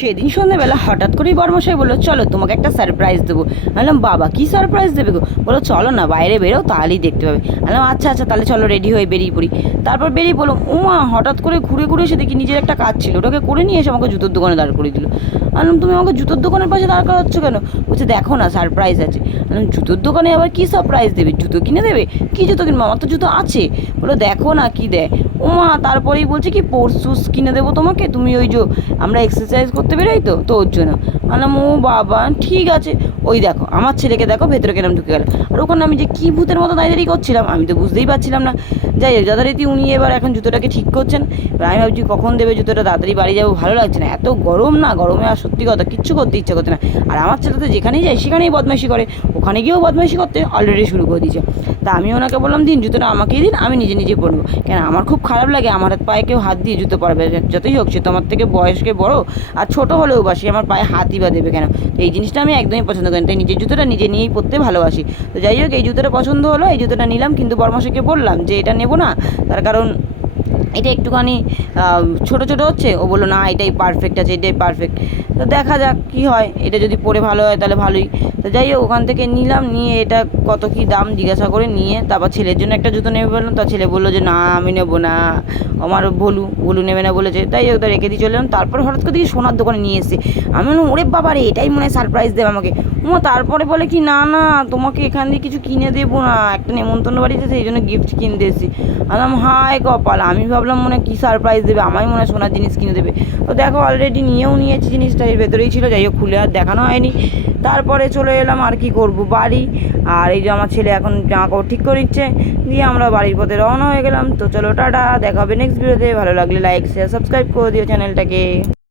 সেদিন সন্ধ্যেবেলা হঠাৎ করেই বর্মশাই বলল, চলো তোমাকে একটা সারপ্রাইজ দেবো। বললাম, বাবা, কী সারপ্রাইজ দেবে গো? বলো চলো না, বাইরে বেরো তাহলেই দেখতে পাবে। বললাম আচ্ছা আচ্ছা তাহলে চলো রেডি হয়ে বেরিয়ে পড়ি। তারপর বেরিয়ে পড়লাম উমা, হঠাৎ করে ঘুরে ঘুরে এসে দেখি নিজের একটা কাজ ছিল, ওটাকে করে নিয়ে এসে আমাকে জুতোর দোকানে দাঁড় করে দিল। বললাম, তুমি আমাকে জুতোর দোকানের পাশে দাঁড় করাচ্ছ কেন? বলছে, দেখো না সারপ্রাইজ আছে। বললাম, জুতোর দোকানে আবার কী সারপ্রাইজ দেবে? জুতো কিনে দেবে? কী জুতো কিনবো? আমার তো জুতো আছে। বলো দেখো না, কী দেয়? উমা, তারপরেই বলছে কি পোর্স শুজ কিনে দেবো তোমাকে, তুমি ওই যে আমরা এক্সারসাইজ করতে বেরোই তো তো ওর জন্য বললাম, ও বাবা, ঠিক আছে। ওই দেখো, আমার ছেলেকে দেখো, ভেতরে কেরম ঢুকে গেল। আর ওখানে আমি যে কী ভূতের মতো দাঁড়িয়ে করছিলাম, আমি তো বুঝতেই পারছিলাম না। যাই হোক, যথারীতি উনি এবার এখন জুতোটাকে ঠিক করছেন। এবার আমি ভাবছি, কখন দেবে জুতোটা? তাড়াতাড়ি বাড়ি যাব, ভালো লাগছে না। এত গরম না, গরমে আর সত্যি কথা, কিচ্ছু করতে ইচ্ছে করছে না। আর আমার ছেলে তো যেখানেই যায়, সেখানেই বদমাইশি করে। ওখানে গিয়েও বদমাইশি করতে অলরেডি শুরু করে দিয়েছে। তা আমি ওনাকে বললাম, দিন জুতোটা আমাকেই দিন, আমি নিজে নিজে পরবো। কেন আমার খুব খারাপ লাগে, আমার পায়ে কেউ হাত দিয়ে জুতো পারবে, যতই হোক সে তোমার থেকে বয়সকে, বড় আর ছোটো হলেও বাসি আমার পায়ে হাতই বা দেবে কেন? তো এই জিনিসটা আমি একদমই পছন্দ করি। তাই নিজের জুতোটা নিজে নিয়েই পরতে ভালোবাসি। তো যাই হোক, এই জুতোটা পছন্দ হলো, এই জুতোটা নিলাম, কিন্তু বর্মাশাকে বললাম যে এটা নেব না, তার কারণ এটা একটুখানি ছোট ছোট হচ্ছে? ও বলল, না, এটাই পারফেক্ট আছে, এটাই পারফেক্ট তো দেখা যাক কী হয়। এটা যদি পরে ভালো হয়, তাহলে ভালোই। তো যাই হোক, ওখান থেকে নিলাম, নিয়ে এটা কত কী দাম জিজ্ঞাসা করে নিয়ে, তারপর ছেলের জন্য একটা জুতো নেবে বললাম। তা ছেলে বলল যে, না, আমি নেব না। আমার ভলু ভলু নেবে না, বলেছে। তাই ওটা রেখে দিয়ে চলে এলাম। তারপর হঠাৎ করে দেখি সোনার দোকানে নিয়ে এসে আমি বললাম, ওরে বাবা রে, এটাই মনে হয় সারপ্রাইজ দেবে আমাকে। ও তারপরে বলে কি, না না, তোমাকে এখান দিয়ে কিছু কিনে দেবো না। একটা নেমন্তন্ন বাড়িতে সেই জন্য গিফট কিনতে এসেছি। বললাম, হায় কপাল, আমি ভাবলাম মনে হয় কী সারপ্রাইজ দেবে, আমায় মনে হয় সোনার জিনিস কিনে দেবে। তো দেখো অলরেডি নিয়েও নিয়েছি জিনিসটা, এর ভেতরেই ছিল, যাই হোক খুলে আর দেখানো হয়নি। তারপরে চলে এলাম আর কি করব, বাড়ি। আর এই যে আমার ছেলে এখন জামা কাপড় ঠিক করে নিচ্ছে, দিয়ে আমরা বাড়ির পথে রওনা হয়ে গেলাম। তো চলো, টাটা, দেখা হবে নেক্সট ভিডিওতে ভালো লাগলে লাইক শেয়ার সাবস্ক্রাইব করে দিও চ্যানেলটাকে